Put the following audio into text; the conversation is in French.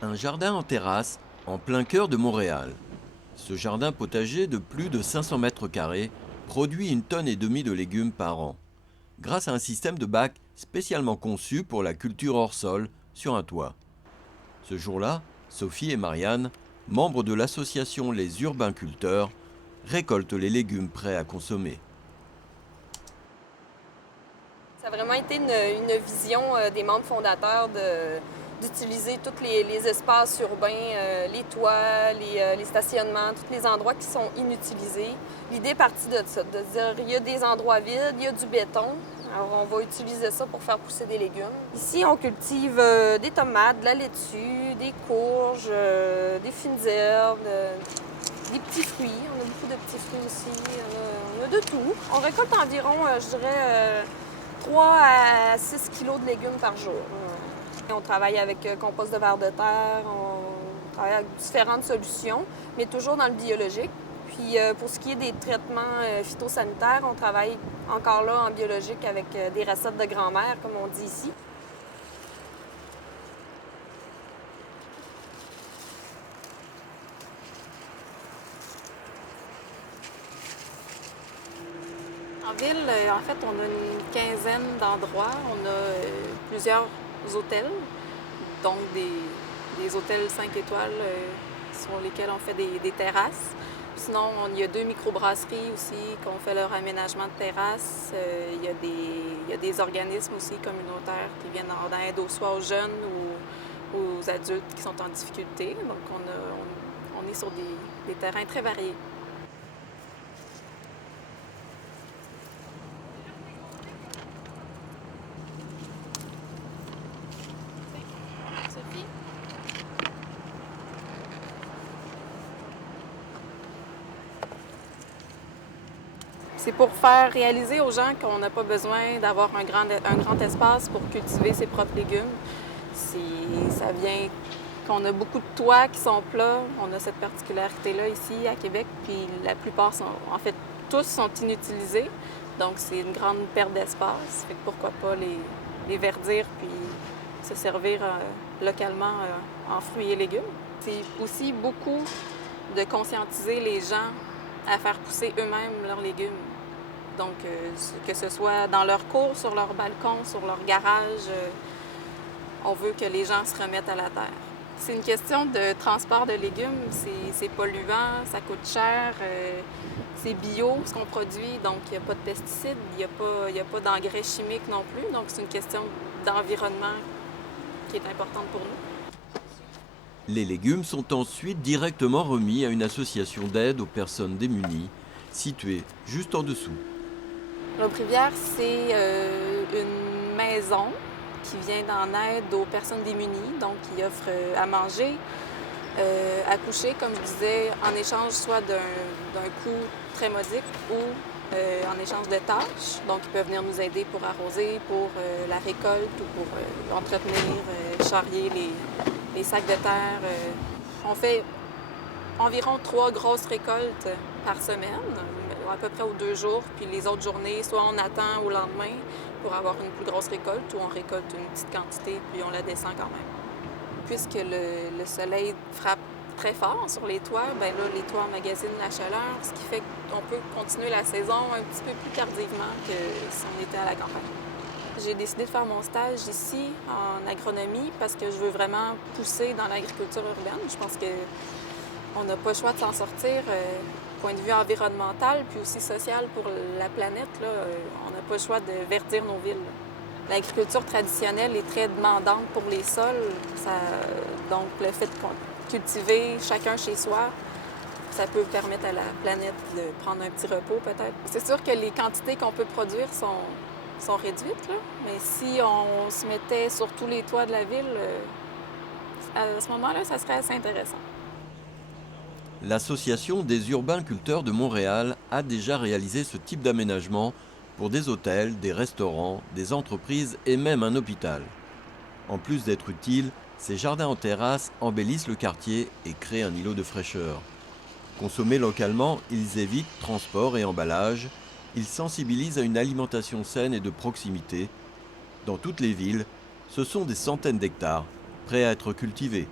Un jardin en terrasse, en plein cœur de Montréal. Ce jardin potager de plus de 500 mètres carrés produit 1,5 tonne de légumes par an, grâce à un système de bacs spécialement conçu pour la culture hors sol sur un toit. Ce jour-là, Sophie et Marianne, membres de l'association Les Urbainculteurs, récoltent les légumes prêts à consommer. Ça a vraiment été une vision des membres fondateurs d'utiliser tous les espaces urbains, les toits, les stationnements, tous les endroits qui sont inutilisés. L'idée est partie de ça, de dire il y a des endroits vides, il y a du béton, alors on va utiliser ça pour faire pousser des légumes. Ici, on cultive des tomates, de la laitue, des courges, des fines herbes, des petits fruits. On a beaucoup de petits fruits aussi. On a de tout. On récolte environ, je dirais, 3 à 6 kilos de légumes par jour. On travaille avec compost de vers de terre, on travaille avec différentes solutions, mais toujours dans le biologique. Puis pour ce qui est des traitements phytosanitaires, on travaille encore là en biologique avec des recettes de grand-mère, comme on dit ici. En ville, en fait, on a une quinzaine d'endroits. On a plusieurs hôtels, donc des hôtels 5 étoiles sur lesquels on fait des terrasses. Sinon, il y a 2 microbrasseries aussi qui ont fait leur aménagement de terrasse. Il y a des organismes aussi communautaires qui viennent en aide soit aux jeunes ou aux adultes qui sont en difficulté. Donc, on est sur des terrains très variés. Sophie? C'est pour faire réaliser aux gens qu'on n'a pas besoin d'avoir un grand espace pour cultiver ses propres légumes. Ça vient qu'on a beaucoup de toits qui sont plats. On a cette particularité-là ici à Québec, puis la plupart sont, en fait, tous sont inutilisés. Donc c'est une grande perte d'espace. Fait que pourquoi pas les verdir puis se servir localement en fruits et légumes. C'est aussi beaucoup de conscientiser les gens à faire pousser eux-mêmes leurs légumes. Donc, que ce soit dans leur cour, sur leur balcon, sur leur garage, on veut que les gens se remettent à la terre. C'est une question de transport de légumes, c'est polluant, ça coûte cher, c'est bio ce qu'on produit, donc il n'y a pas de pesticides, il n'y a pas d'engrais chimiques non plus, donc c'est une question d'environnement qui est importante pour nous. Les légumes sont ensuite directement remis à une association d'aide aux personnes démunies, située juste en dessous. L'Aube Rivière, c'est une maison qui vient en aide aux personnes démunies, donc qui offre à manger, à coucher, comme je disais, en échange soit d'un coût très modique ou en échange de tâches. Donc, ils peuvent venir nous aider pour arroser, pour la récolte ou pour entretenir, charrier les sacs de terre. On fait environ 3 grosses récoltes par semaine, à peu près aux 2 jours. Puis les autres journées, soit on attend au lendemain pour avoir une plus grosse récolte ou on récolte une petite quantité puis on la descend quand même. Puisque le soleil frappe très fort sur les toits, bien là, les toits emmagasinent la chaleur, ce qui fait qu'on peut continuer la saison un petit peu plus tardivement que si on était à la campagne. J'ai décidé de faire mon stage ici en agronomie parce que je veux vraiment pousser dans l'agriculture urbaine. Je pense qu'on n'a pas le choix de s'en sortir, point de vue environnemental, puis aussi social pour la planète. Là, on n'a pas le choix de verdir nos villes. L'agriculture traditionnelle est très demandante pour les sols. Donc, le fait de cultiver chacun chez soi, ça peut permettre à la planète de prendre un petit repos peut-être. C'est sûr que les quantités qu'on peut produire sont réduites, là. Mais si on se mettait sur tous les toits de la ville, à ce moment-là, ça serait assez intéressant. L'Association des urbainculteurs de Montréal a déjà réalisé ce type d'aménagement pour des hôtels, des restaurants, des entreprises et même un hôpital. En plus d'être utiles, ces jardins en terrasse embellissent le quartier et créent un îlot de fraîcheur. Consommés localement, ils évitent transport et emballage. Ils sensibilisent à une alimentation saine et de proximité. Dans toutes les villes, ce sont des centaines d'hectares prêts à être cultivés.